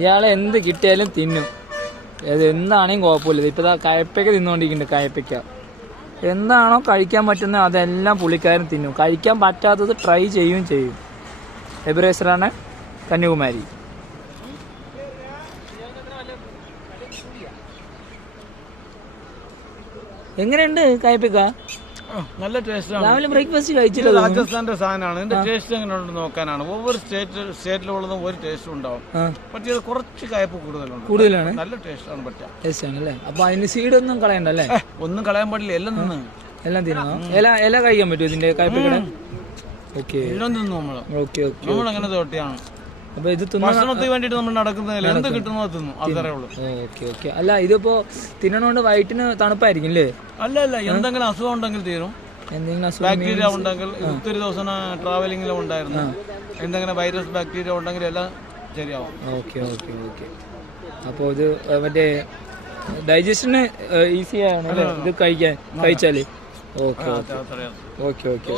ഇയാളെ എന്ത് കിട്ടിയാലും തിന്നും. അത് എന്താണെങ്കിലും കുഴപ്പമില്ല. ഇപ്പൊ കയപ്പയ്ക്ക തിന്നുകൊണ്ടിരിക്കുന്നുണ്ട്. കയപ്പയ്ക്ക എന്താണോ കഴിക്കാൻ പറ്റുന്നത് അതെല്ലാം പുള്ളിക്കാരൻ തിന്നും. കഴിക്കാൻ പറ്റാത്തത് ട്രൈ ചെയ്യുകയും ചെയ്യും. എബിറേസറാണ് കന്യാകുമാരി. എങ്ങനെയുണ്ട് കയപ്പയ്ക്ക? നല്ല ടേസ്റ്റാണ്. രാവിലെ ബ്രേക്ക്ഫാസ്റ്റ് കഴിച്ചില്ല. രാജസ്ഥാന്റെ സാധനമാണ്. ഇതിന്റെ ടേസ്റ്റ് എങ്ങനെയുണ്ട് നോക്കാനാണ്. ഒவ்வொரு സ്റ്റേറ്റിലുള്ളതും ഒരു ടേസ്റ്റും ഉണ്ടാവും. പക്ഷേ ഇത് കുറച്ച് കയ്പ് കൂടുതലാണ്. നല്ല ടേസ്റ്റാണ്. ടേസ്റ്റാണല്ലേ? അപ്പൊ അതിന് സീഡൊന്നും കളയണ്ടല്ലേ? ഒന്നും കളയാൻ പാടില്ല. എല്ലാം തിന്നു. എല്ലാം തിന്നോ? ഇല കഴിക്കാൻ പറ്റുമോ ഇതിന്റെ കയ്പയ്ക്കടെ? ഓക്കെ, എല്ലാം തിന്നു നമ്മള്. Okay okay. നമ്മളങ്ങനെ തോട്ടിയാണ്. അപ്പൊ ഇത് ഭക്ഷണത്തിന് വേണ്ടിട്ട് നമ്മൾ നടക്കുന്നതില്ല. എന്ത് കിട്ടുന്നോ തിന്നു. അത്രേ ഉള്ളൂ. Okay okay. അല്ല ഇതിപ്പോ തിന്നണോണ്ട് വയറ്റിന് തണുപ്പായിരിക്കും അല്ലേ? അല്ല എന്തെങ്കിലും അസുഖം ഉണ്ടെങ്കിൽ തീരും. എന്തെങ്കിലും ബാക്ടീരിയ ഉണ്ടെങ്കിൽ ഒത്തിരി ദിവസം ട്രാവലിംഗിലും ഉണ്ടായിരുന്നു. എന്തെങ്കിലും വൈറസ് ബാക്ടീരിയ ഉണ്ടെങ്കിൽ എല്ലാം ശരിയാവും. Okay okay okay. അപ്പോൾ ഇത് മറ്റേ ഡൈജഷന് ഈസി ആണ് അല്ലേ ഇത് കഴിച്ചാല്? Okay okay okay okay.